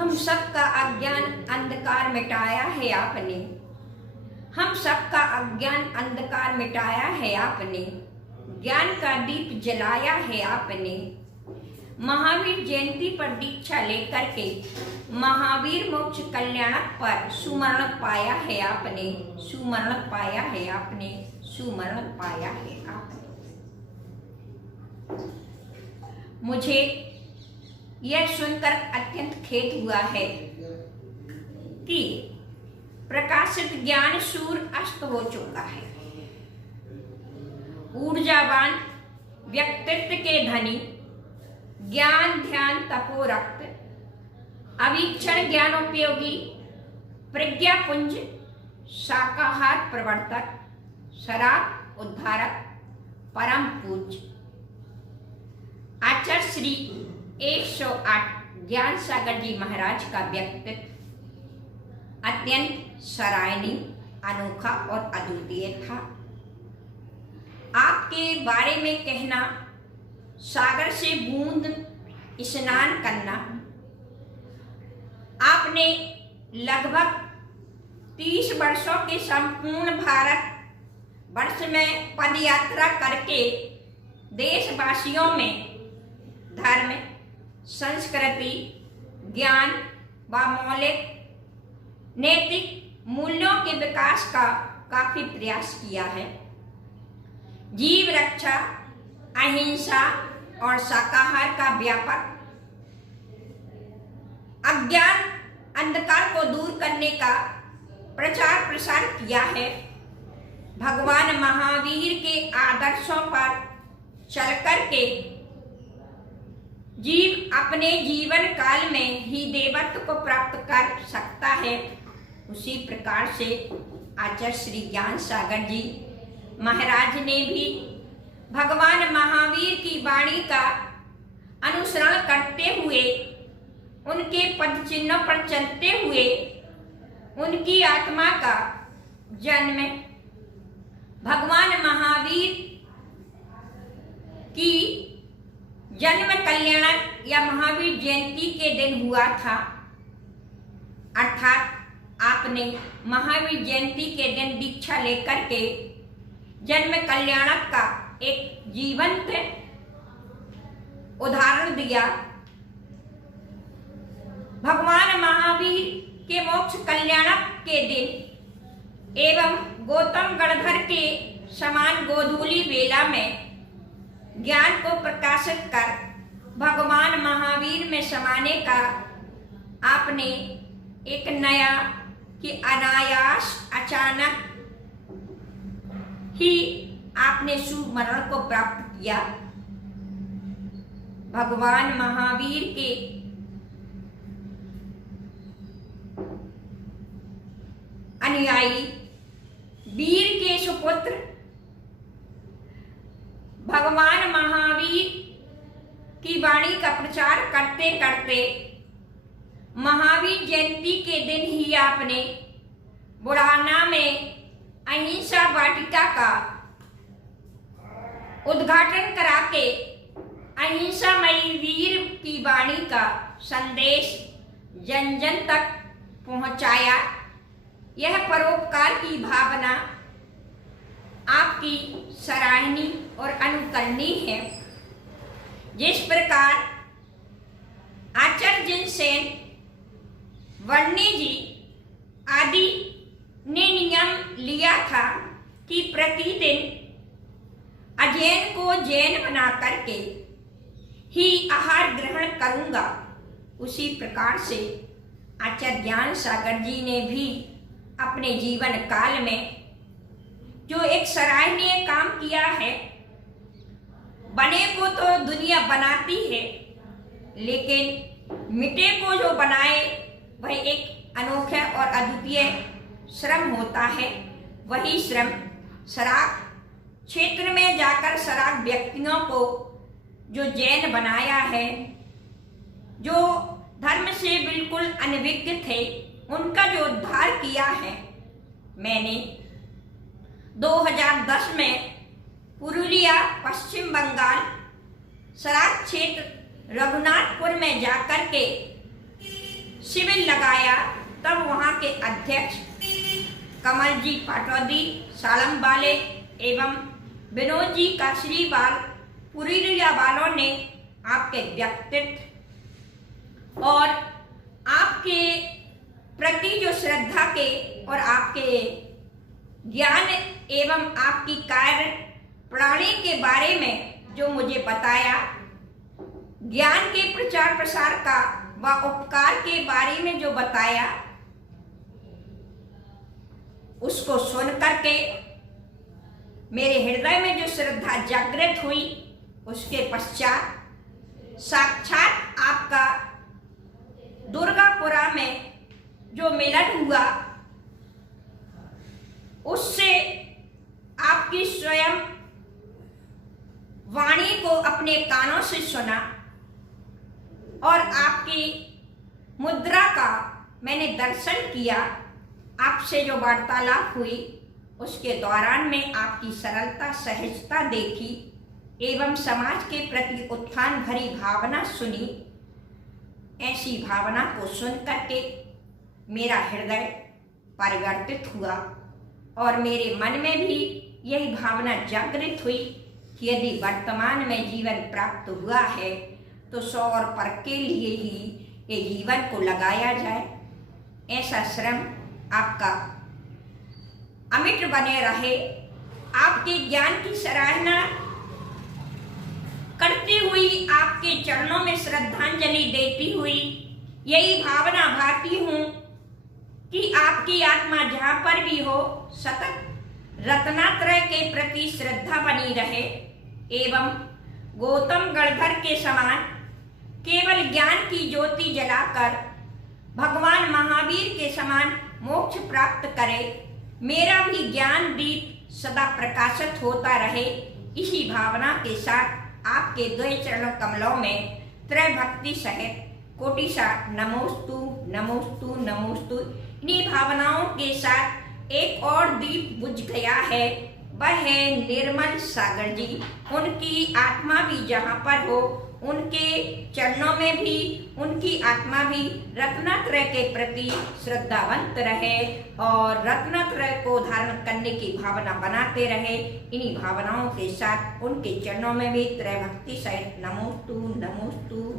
हम सबका अज्ञान अंधकार मिटाया है आपने, हम सबका अज्ञान अंधकार मिटाया है आपने, ज्ञान का दीप जलाया है आपने। महावीर जयंती पर दीक्षा लेकर के महावीर मोक्ष कल्याणक पर सुमरण पाया है आपने, सुमरण पाया है आपने, सुमरण पाया है आपने। मुझे यह सुनकर अत्यंत खेद हुआ है कि प्रकाशित ज्ञान सूर्य अस्त हो चुका है। ऊर्जावान व्यक्तित्व के धनी, ज्ञान ध्यान तपोरक्त, अवीक्षण ज्ञानोपयोगी, प्रज्ञापुंज, शाकाहार प्रवर्तक, शराब उद्धारक, परम पूज्य आचार्य श्री 108 ज्ञान सागर जी महाराज का व्यक्तित्व अत्यंत सराहनीय, अनोखा और अद्वितीय था। आपके बारे में कहना सागर से बूंद स्नान करना। आपने लगभग 30 वर्षों के संपूर्ण भारत वर्ष में पदयात्रा करके देशवासियों में धर्म, संस्कृति, ज्ञान व मौलिक नैतिक मूल्यों के विकास का काफी प्रयास किया है। जीव रक्षा, अहिंसा और शाकाहार का व्यापक अज्ञान अंधकार को दूर करने का प्रचार प्रसार किया है। भगवान महावीर के आदर्शों पर चलकर के जीव अपने जीवन काल में ही देवत्व को प्राप्त कर सकता है। उसी प्रकार से आचार्य श्री ज्ञान सागर जी महाराज ने भी भगवान महावीर की वाणी का अनुसरण करते हुए, उनके पद चिन्हों पर चलते हुए उनकी आत्मा का जन्म भगवान महावीर की जन्म कल्याणक या महावीर जयंती के दिन हुआ था। अर्थात आपने महावीर जयंती के दिन दीक्षा लेकर के जन्म कल्याणक का एक जीवंत उदाहरण दिया। भगवान महावीर के मोक्ष कल्याणक के दिन एवं गौतम गणधर के समान गोधूली बेला में ज्ञान को प्रकाशित कर भगवान महावीर में समाने का आपने एक नया कि अनायास अचानक ही आपने सुमरण को प्राप्त किया। भगवान महावीर के अनुयायी, वीर के सुपुत्र भगवान महावीर की वाणी का प्रचार करते करते महावीर जयंती के दिन ही आपने बुढ़ाना में अहिंसा वाटिका का उद्घाटन करा के अहिंसामयी वीर की वाणी का संदेश जन जन तक पहुंचाया। यह परोपकार की भावना आपकी सराहनीय और अनुकरणीय है। जिस प्रकार आचार्य जिनसेन, वर्णी जी आदि ने नियम लिया था कि प्रतिदिन अजैन को जैन बना करके ही आहार ग्रहण करूंगा, उसी प्रकार से आचार्य ज्ञान सागर जी ने भी अपने जीवन काल में जो एक सराहनीय काम किया है। बने को तो दुनिया बनाती है, लेकिन मिटे को जो बनाए वह एक अनोखा और अद्वितीय श्रम होता है। वही श्रम सराग क्षेत्र में जाकर सराग व्यक्तियों को जो जैन बनाया है, जो धर्म से बिल्कुल अनभिज्ञ थे, उनका जो उद्धार किया है। मैंने 2010 में पुरुलिया पश्चिम बंगाल सराग क्षेत्र रघुनाथपुर में जाकर के शिविर लगाया तब वहाँ के अध्यक्ष कमल जी पाटौदी सालम वाले एवं विनोद जी कासरीवाल पुरीरिया वालों ने आपके व्यक्तित्व और आपके प्रति जो श्रद्धा के और आपके ज्ञान एवं आपकी कार्य प्रणाली के बारे में जो मुझे बताया, ज्ञान के प्रचार प्रसार का व उपकार के बारे में जो बताया, उसको सुन करके मेरे हृदय में जो श्रद्धा जागृत हुई, उसके पश्चात साक्षात आपका दुर्गापुरा में जो मिलन हुआ, उससे आपकी स्वयं वाणी को अपने कानों से सुना और आपकी मुद्रा का मैंने दर्शन किया। आपसे जो वार्तालाप हुई उसके दौरान में आपकी सरलता सहजता देखी एवं समाज के प्रति उत्थान भरी भावना सुनी। ऐसी भावना को सुन करके मेरा हृदय परिवर्तित हुआ और मेरे मन में भी यही भावना जागृत हुई कि यदि वर्तमान में जीवन प्राप्त हुआ है तो सौ और पर के लिए ही ये जीवन को लगाया जाए। ऐसा श्रम आपका अमिट बने रहे। आपके ज्ञान की सराहना करती हुई, आपके चरणों में श्रद्धांजलि देती हुई यही भावना भाती हूँ कि आपकी आत्मा जहाँ पर भी हो सतत रत्नात्रय के प्रति श्रद्धा बनी रहे एवं गौतम गणधर के समान केवल ज्ञान की ज्योति जलाकर भगवान महावीर के समान मोक्ष प्राप्त करे। मेरा भी ज्ञान दीप सदा प्रकाशित होता रहे। इसी भावना के साथ आपके द्वय चरण कमलों में त्रय भक्ति सहित कोटिशा नमोस्तु नमोस्तु नमोस्तु इन्हीं भावनाओं के साथ एक और दीप बुझ गया है। वह है निर्मल सागर जी। उनकी आत्मा भी जहाँ पर हो, उनके चरणों में भी उनकी आत्मा भी रत्नत्रय के प्रति श्रद्धावंत रहे और रत्नत्रय को धारण करने की भावना बनाते रहे। इन्हीं भावनाओं के साथ उनके चरणों में भी त्रय भक्ति सहित नमोस्तु नमोस्तु